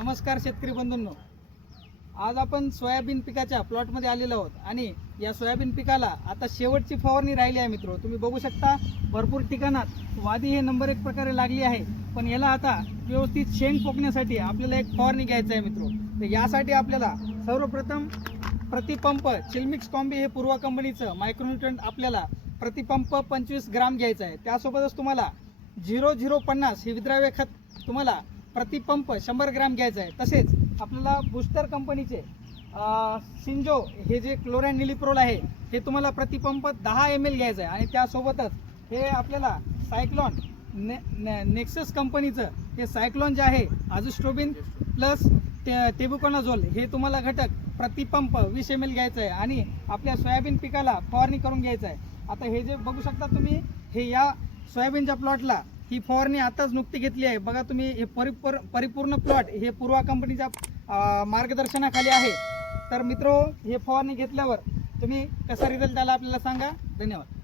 नमस्कार शेतकरी बंधूंनो, आज आपण सोयाबीन पिकाच्या प्लॉटमध्ये आलेलो आहोत आणि या सोयाबीन पिकाला आता शेवटची फवारणी राहिली आहे मित्रो. तुम्ही बघू शकता भरपूर ठिकाणात वादी हे नंबर 1 प्रकारे लागली आहे, पण याला आता व्यवस्थित शेंग पोखण्यासाठी आपल्याला एक फवारणी घ्यायचं आहे मित्रो. तर यासाठी आपल्याला सर्वप्रथम प्रतिपंप चिलमिक्स कॉम्बी हे पूर्वा कंपनीचं मायक्रोन्यूट्रंट आपल्याला प्रतिपंप 25 ग्राम घ्यायचं आहे. त्यासोबतच तुम्हाला 0050 हे विद्राव्य खत तुम्हाला प्रतिपंप 100 ग्राम घ्यायचं आहे. तसेच आपल्याला बूस्टर कंपनीचे सिंजो हे जे क्लोराईन निलिप्रोल आहे हे तुम्हाला प्रतिपंप 10 ml घ्यायचं आहे. आणि त्यासोबतच हे आपल्याला सायक्लॉन नेक्सस कंपनीचं हे सायक्लॉन जे आहे आझोस्ट्रोबिन प्लस टेबुकोनाझोल हे तुम्हाला घटक प्रतिपंप 20 ml घ्यायचं आहे आणि आपल्या सोयाबीन पिकाला फवारणी करून घ्यायचं आहे. आता हे जे बघू शकता तुम्ही, हे या सोयाबीनच्या प्लॉटला ही फवारणी आताच नुकती घेतली आहे. बघा तुम्ही, हे परिपूर्ण प्लॉट हे पूर्वा कंपनीच्या मार्गदर्शनाखाली आहे. तर मित्रो, हे फवारणी घेतल्यावर तुम्ही कसा रिझल्ट आला आपल्याला सांगा. धन्यवाद.